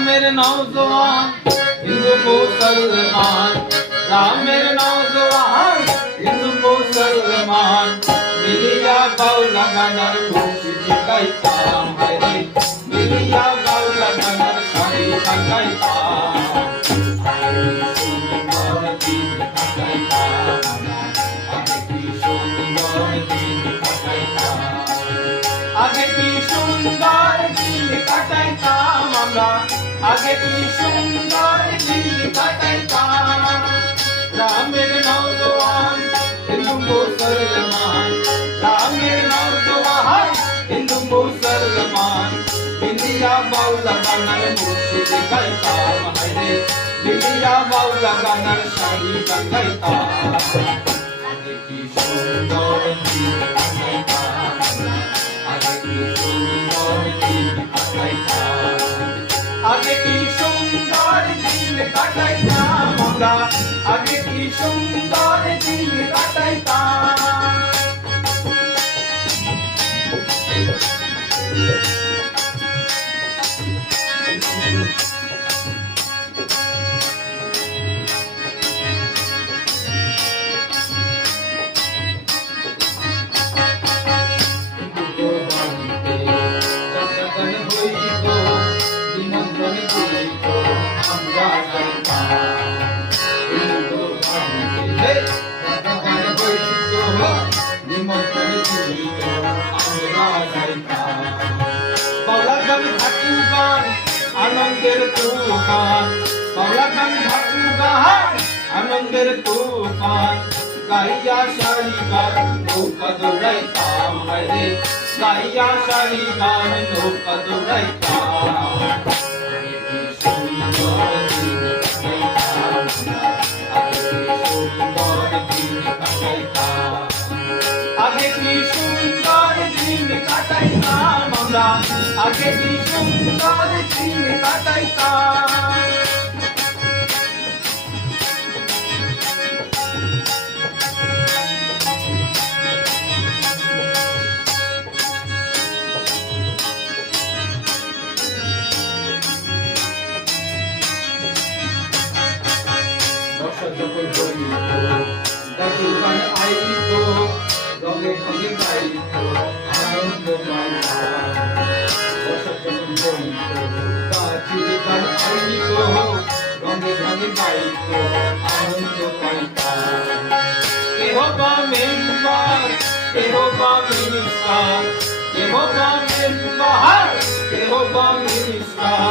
रामेर नौजवान हिंदू मुसलमान, रामेर नौजवान हिंदू मुसलमान, मिलिया बाउला गानार मुर्शिद गाइताम रे, मिलिया बाउला गानार शाड़ी गाइताम। आगे की सुंदर दिन काटाइताम আমরা, आगे की सुंदर दिन काटाइताम। रामेर नौजवान हिंदू मुसलमान, रामेर नौजवान हिंदू मुसलमान, मिलिया बाउला गानार मुर्शिद गाइताम रे, मिलिया बाउला गानार शाड़ी गाइताम। आगे की सुंदर दिन काटाइताम, आगे की सुंदर दिन काटाइताम আমরা, आगे की सुंदर दिन काटाइताम। आनंदेर तूफान, बाउलागान ठाकुरगान आनंदेर तूफान, गाइया शाड़ी गान नौका दौड़ाइताम रे, गाइया शाड़ी गान नौका दौड़ाइताम। आगे की सुंदर दिन काटाइताम আমরা, आगे की सुंदर दिन काटाइताम। বর্ষা যখন হইত গাছের গান আইত, রঙে রঙে গাইত আনন্দ পাইতাম। বর্ষা যখন হইত গাছের গান আইত, রঙে রঙে গাইত আনন্দ পাইতাম। কেহ বা মেম্বার, কেহ বা মিনিস্টার, কেহ বা মেম্বার, কেহ বা মিনিস্টার,